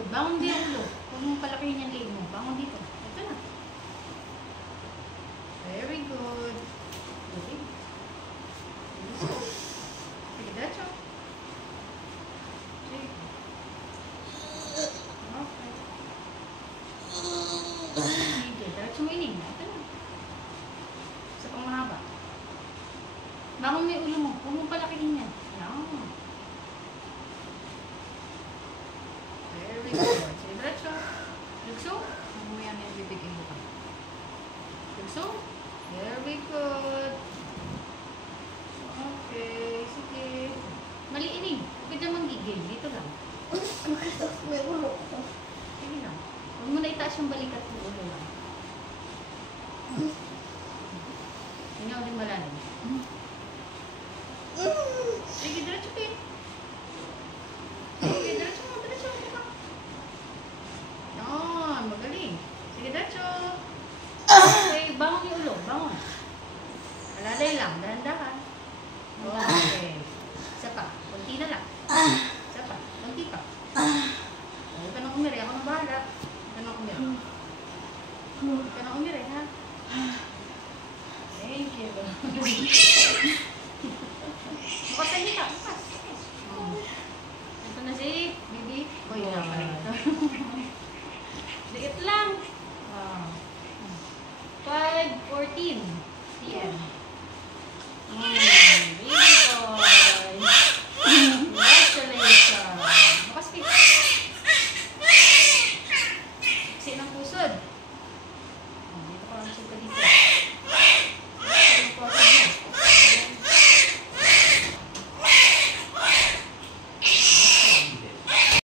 good. Bangon din yung ulo. Huwag mong palakihin yung leg mo. Bangon dito. Ito na. Very good. Okay. Sige, diretso. Sige. Okay. Sige, diretso mo ining. Ito na. Isa pang mahaba. Bangon mo yung ulo mo. Huwag mong palakihin yan. Yan. Very good. Sige, diretso. Lugso. Mamaya na yung bibigay mo ka. Lugso. Very good. Okay. Sige. Mali ining. Huwag naman gigil. Dito lang. May ulo ko. Sige lang. Huwag mo na itaas yung balikat mo. Ulo lang. Hingaw din malalim. Sige, diretso kayo. Sige, diretso mo. Diretso mo. Yan. Magaling. Sige, diretso. Okay. Bangon yung ulo. Bangon. Alalay lang. Dahan-dahan. Okay. Isa pa. Kunti na lang. Isa pa. Kunti pa. Huwag ka nang umiri. Ako na bahala. Huwag ka nang umiri. Huwag ka nang umiri, ha? Thank you. Bukas tayo dito. Bukas. Ito na si Bibi. Uy, wala pa rin ito.